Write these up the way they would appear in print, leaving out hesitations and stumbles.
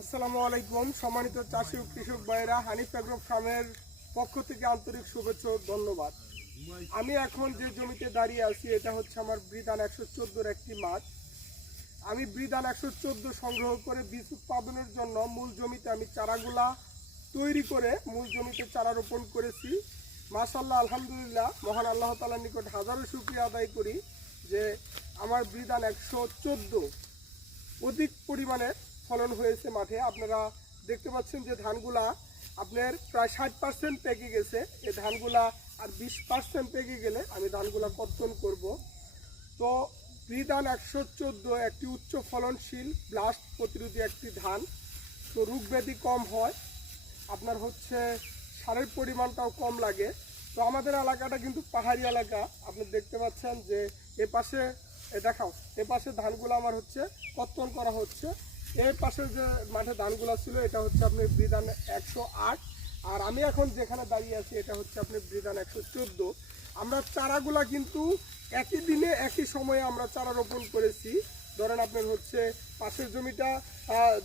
আসসালামু আলাইকুম সম্মানিত চাষী ও কৃষক ভাইরা, হানিফ এগ্রো ফার্মের পক্ষ থেকে আন্তরিক শুভেচ্ছা ও ধন্যবাদ। আমি এখন যে জমিতে দাঁড়িয়ে আছি এটা হচ্ছে আমার ব্রিদান 114-র একটি মাঠ। আমি ব্রিদান 114 সংগ্রহ করে বীজ উৎপাদনের জন্য মূল জমিতে আমি চারাগুলা তৈরি করে মূল জমিতে চারা রোপণ করেছি। মাশাআল্লাহ, আলহামদুলিল্লাহ, মহান আল্লাহ তাআলার নিকট হাজারো শুকরিয়া আদায় করি যে আমার ব্রিদান 114 অধিক পরিমাণে ফলন হয়েছে মাঠে। আপনারা দেখতে পাচ্ছেন যে ধানগুলা আপনার প্রায় 60% পেকে গেছে। এই ধানগুলা আর 20% পেকে গেলে আমি ধানগুলা কর্তন করব। তো ব্রিদান 114 একটি উচ্চ ফলনশীল ব্লাস্ট প্রতিরোধী একটি ধান। তো রোগ ব্যাধি কম হয়, আপনার হচ্ছে সারের পরিমাণটাও কম লাগে। তো আমাদের এলাকাটা কিন্তু পাহাড়ি এলাকা। আপনি দেখতে পাচ্ছেন যে এপাশে দেখাও, এপাশে ধানগুলো আমার হচ্ছে কর্তন করা হচ্ছে। এর পাশে যে মাঠে ধানগুলো ছিল এটা হচ্ছে আপনি ব্রিদান 108, আর আমি এখন যেখানে দাঁড়িয়ে আছি এটা হচ্ছে আপনি ব্রিদান 114। আমরা চারাগুলা কিন্তু একই দিনে একই সময়ে আমরা চারা রোপণ করেছি। ধরেন আপনার হচ্ছে পাশের জমিটা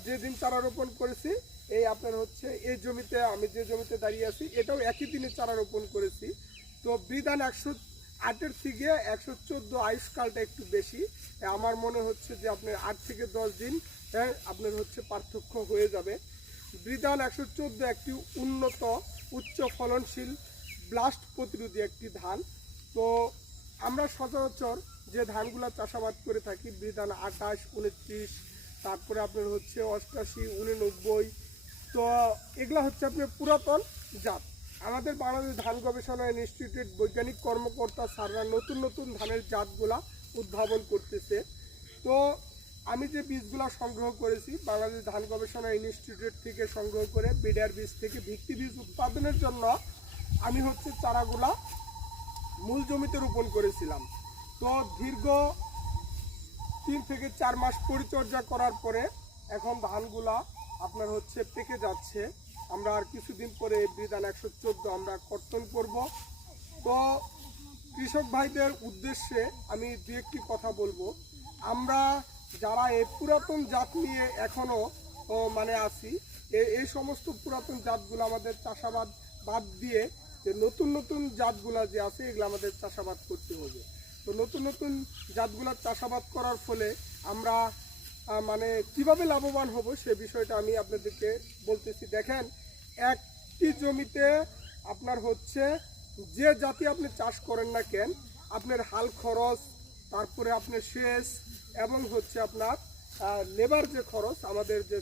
যেদিন চারা রোপণ করেছি, এই আপনার হচ্ছে এই জমিতে আমি যে জমিতে দাঁড়িয়ে আছি এটাও একই দিনে চারা রোপণ করেছি। তো ব্রিদান 108-এর থেকে 114 আয়ুষ্কালটা একটু বেশি। আমার মনে হচ্ছে যে আপনার 8 থেকে 10 দিন আপনার হচ্ছে পার্থক্য হয়ে যাবে। ব্রিদান 114 একটি উন্নত উচ্চ ফলনশীল ব্লাস্ট প্রতিরোধী একটি ধান। তো আমরা সচরাচর যে ধানগুলো চাষাবাদ করে থাকি ব্রিদান 28, 29, তারপরে আপনার হচ্ছে 88, 89, তো এগুলো হচ্ছে আপনার পুরাতন জাত। আমাদের বাংলাদেশ ধান গবেষণা ইনস্টিটিউট বৈজ্ঞানিক কর্মকর্তা স্যাররা নতুন নতুন ধানের জাতগুলা উদ্ভাবন করতেছে। তো আমি যে বীজগুলো সংগ্রহ করেছি বাংলাদেশ ধান গবেষণা ইনস্টিটিউট থেকে সংগ্রহ করে বিডার বীজ থেকে ভিত্তি বীজ উৎপাদনের জন্য আমি হচ্ছে চারাগুলা মূল জমিতে রোপণ করেছিলাম। তো দীর্ঘ 3 থেকে 4 মাস পরিচর্যা করার পরে এখন ধানগুলা আপনার হচ্ছে পেকে যাচ্ছে। আমরা আর কিছুদিন পরে ব্রিদান 114 আমরা কর্তন করব। তো কৃষক ভাইদের উদ্দেশ্যে আমি দু একটি কথা বলবো। আমরা যারা এই পুরাতন জাত নিয়ে এখনও মানে আছি, এই সমস্ত পুরাতন জাতগুলো আমাদের চাষাবাদ বাদ দিয়ে যে নতুন নতুন জাতগুলো যে আছে এগুলো আমাদের চাষাবাদ করতে হবে। তো নতুন নতুন জাতগুলোর চাষাবাদ করার ফলে আমরা মানে কিভাবে লাভবান হব সে বিষয়টা আমি আপনাদেরকে বলতেছি। দেখেন, একটি জমিতে আপনার হচ্ছে যে জাতি আপনি চাষ করেন না কেন, আপনার হাল খরচ, তারপরে আপনার সেচ এবং হচ্ছে আপনার লেবার যে খরচ, আমাদের যে